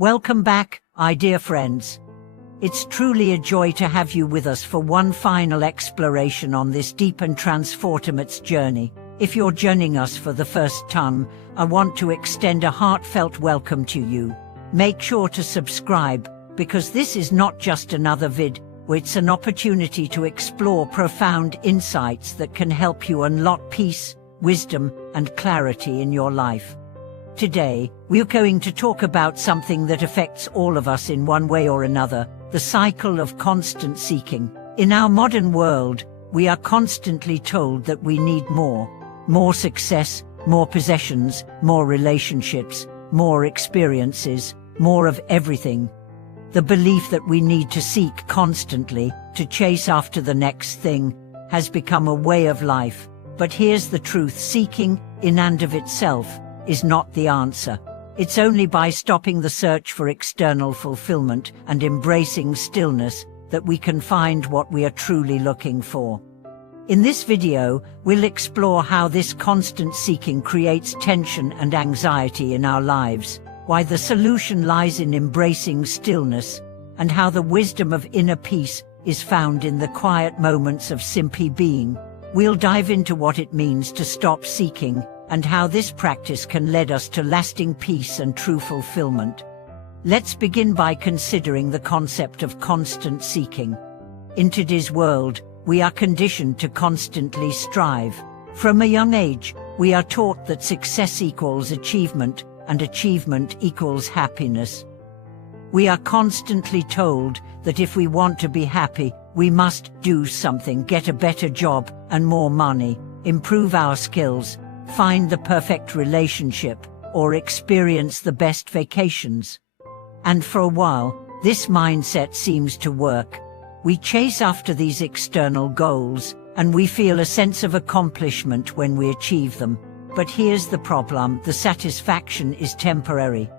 Welcome back, my dear friends. It's truly a joy to have you with us for one final exploration on this deep and transformative journey. If you're joining us for the first time, I want to extend a heartfelt welcome to you. Make sure to subscribe, because this is not just another vid, it's an opportunity to explore profound insights that can help you unlock peace, wisdom, and clarity in your life. Today, we're going to talk about something that affects all of us in one way or another, the cycle of constant seeking. In our modern world, we are constantly told that we need more success, more possessions, more relationships, more experiences, more of everything. The belief that we need to seek constantly, to chase after the next thing, has become a way of life. But here's the truth: seeking, in and of itself, is not the answer. It's only by stopping the search for external fulfillment and embracing stillness that we can find what we are truly looking for. In this video, we'll explore how this constant seeking creates tension and anxiety in our lives, why the solution lies in embracing stillness, and how the wisdom of inner peace is found in the quiet moments of simply being. We'll dive into what it means to stop seeking, and how this practice can lead us to lasting peace and true fulfillment. Let's begin by considering the concept of constant seeking. In today's world, we are conditioned to constantly strive. From a young age, we are taught that success equals achievement, and achievement equals happiness. We are constantly told that if we want to be happy, we must do something, get a better job and more money, improve our skills, find the perfect relationship, or experience the best vacations. And for a while, this mindset seems to work. We chase after these external goals, and we feel a sense of accomplishment when we achieve them. But here's the problem: the satisfaction is temporary.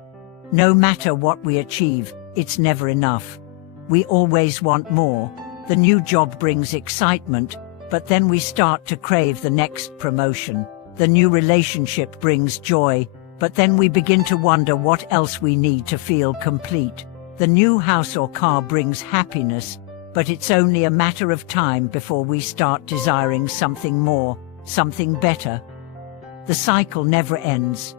No matter what we achieve, it's never enough. We always want more. The new job brings excitement, but then we start to crave the next promotion. The new relationship brings joy, but then we begin to wonder what else we need to feel complete. The new house or car brings happiness, but it's only a matter of time before we start desiring something more, something better. The cycle never ends.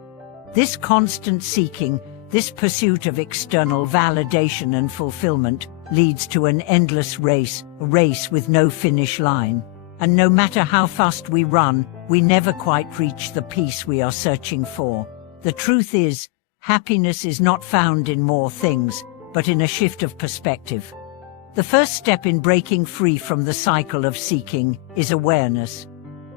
This constant seeking, this pursuit of external validation and fulfillment, leads to an endless race, a race with no finish line. And no matter how fast we run, we never quite reach the peace we are searching for. The truth is, happiness is not found in more things, but in a shift of perspective. The first step in breaking free from the cycle of seeking is awareness.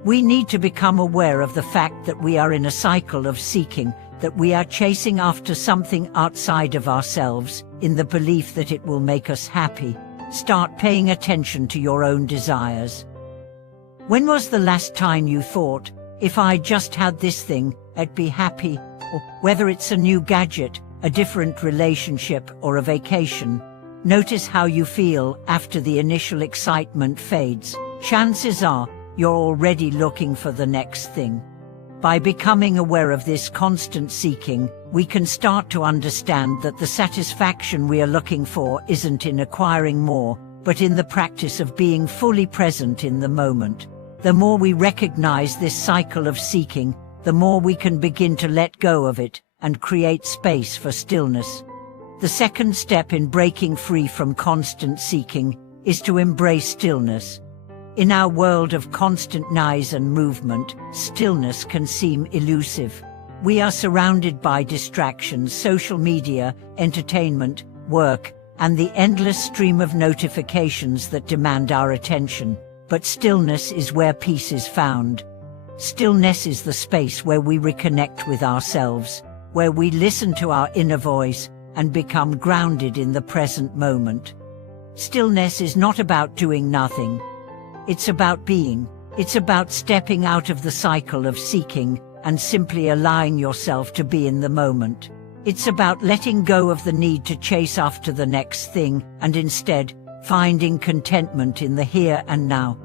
We need to become aware of the fact that we are in a cycle of seeking, that we are chasing after something outside of ourselves, in the belief that it will make us happy. Start paying attention to your own desires. When was the last time you thought, if I just had this thing, I'd be happy? Or whether it's a new gadget, a different relationship, or a vacation. Notice how you feel after the initial excitement fades. Chances are, you're already looking for the next thing. By becoming aware of this constant seeking, we can start to understand that the satisfaction we are looking for isn't in acquiring more, but in the practice of being fully present in the moment. The more we recognize this cycle of seeking, the more we can begin to let go of it and create space for stillness. The second step in breaking free from constant seeking is to embrace stillness. In our world of constant noise and movement, stillness can seem elusive. We are surrounded by distractions: social media, entertainment, work, and the endless stream of notifications that demand our attention. But stillness is where peace is found. Stillness is the space where we reconnect with ourselves, where we listen to our inner voice and become grounded in the present moment. Stillness is not about doing nothing. It's about being. It's about stepping out of the cycle of seeking and simply allowing yourself to be in the moment. It's about letting go of the need to chase after the next thing and instead finding contentment in the here and now.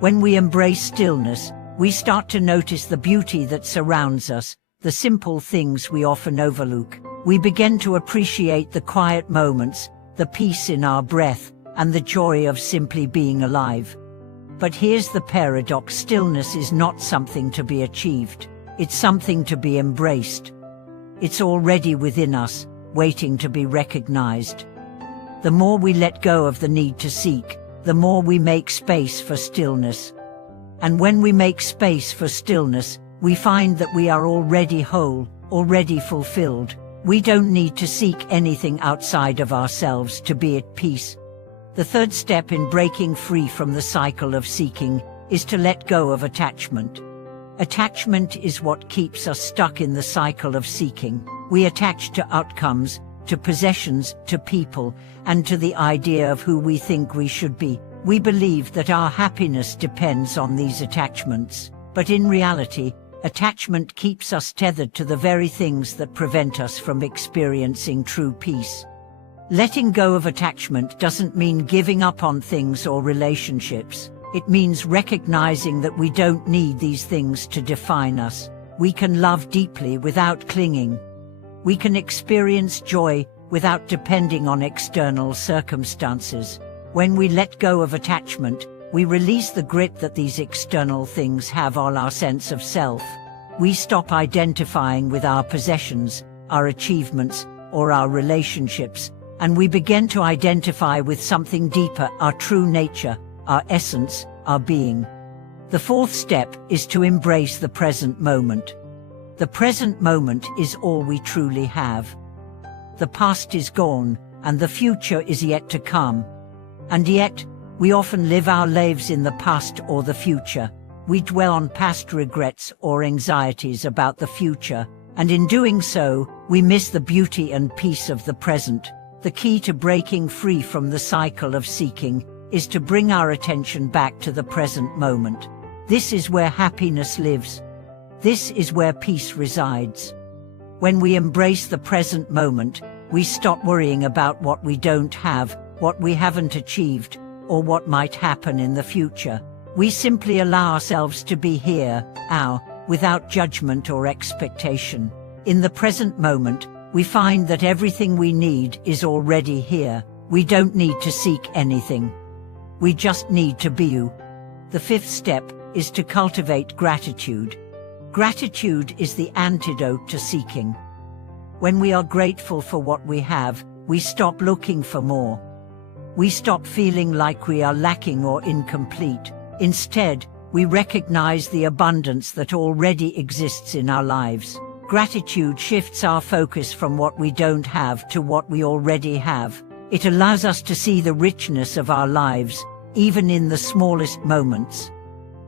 When we embrace stillness, we start to notice the beauty that surrounds us, the simple things we often overlook. We begin to appreciate the quiet moments, the peace in our breath, and the joy of simply being alive. But here's the paradox: stillness is not something to be achieved. It's something to be embraced. It's already within us, waiting to be recognized. The more we let go of the need to seek, the more we make space for stillness. And when we make space for stillness, we find that we are already whole, already fulfilled. We don't need to seek anything outside of ourselves to be at peace. The third step in breaking free from the cycle of seeking is to let go of attachment. Attachment is what keeps us stuck in the cycle of seeking. We attach to outcomes, to possessions, to people, and to the idea of who we think we should be. We believe that our happiness depends on these attachments, but in reality, attachment keeps us tethered to the very things that prevent us from experiencing true peace. Letting go of attachment doesn't mean giving up on things or relationships. It means recognizing that we don't need these things to define us. We can love deeply without clinging. We can experience joy without depending on external circumstances. When we let go of attachment, we release the grip that these external things have on our sense of self. We stop identifying with our possessions, our achievements, or our relationships, and we begin to identify with something deeper: our true nature, our essence, our being. The fourth step is to embrace the present moment. The present moment is all we truly have. The past is gone, and the future is yet to come. And yet, we often live our lives in the past or the future. We dwell on past regrets or anxieties about the future, and in doing so, we miss the beauty and peace of the present. The key to breaking free from the cycle of seeking is to bring our attention back to the present moment. This is where happiness lives. This is where peace resides. When we embrace the present moment, we stop worrying about what we don't have, what we haven't achieved, or what might happen in the future. We simply allow ourselves to be here, now, without judgment or expectation. In the present moment, we find that everything we need is already here. We don't need to seek anything. We just need to be you. The fifth step is to cultivate gratitude. Gratitude is the antidote to seeking. When we are grateful for what we have, we stop looking for more. We stop feeling like we are lacking or incomplete. Instead, we recognize the abundance that already exists in our lives. Gratitude shifts our focus from what we don't have to what we already have. It allows us to see the richness of our lives, even in the smallest moments.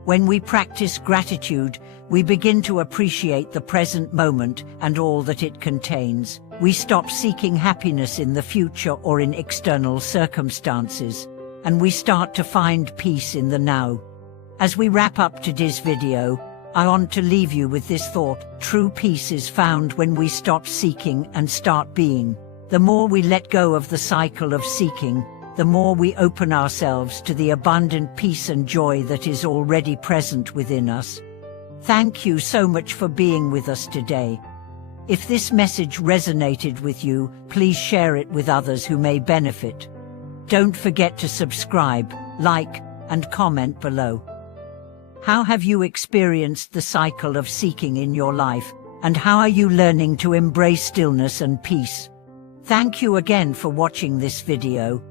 When we practice gratitude, we begin to appreciate the present moment and all that it contains. We stop seeking happiness in the future or in external circumstances, and we start to find peace in the now. As we wrap up today's video, I want to leave you with this thought: true peace is found when we stop seeking and start being. The more we let go of the cycle of seeking, the more we open ourselves to the abundant peace and joy that is already present within us. Thank you so much for being with us today. If this message resonated with you, please share it with others who may benefit. Don't forget to subscribe, like, and comment below. How have you experienced the cycle of seeking in your life, and how are you learning to embrace stillness and peace? Thank you again for watching this video.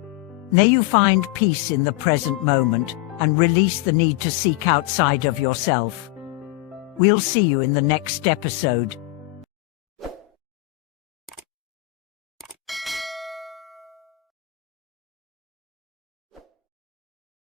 May you find peace in the present moment and release the need to seek outside of yourself. We'll see you in the next episode.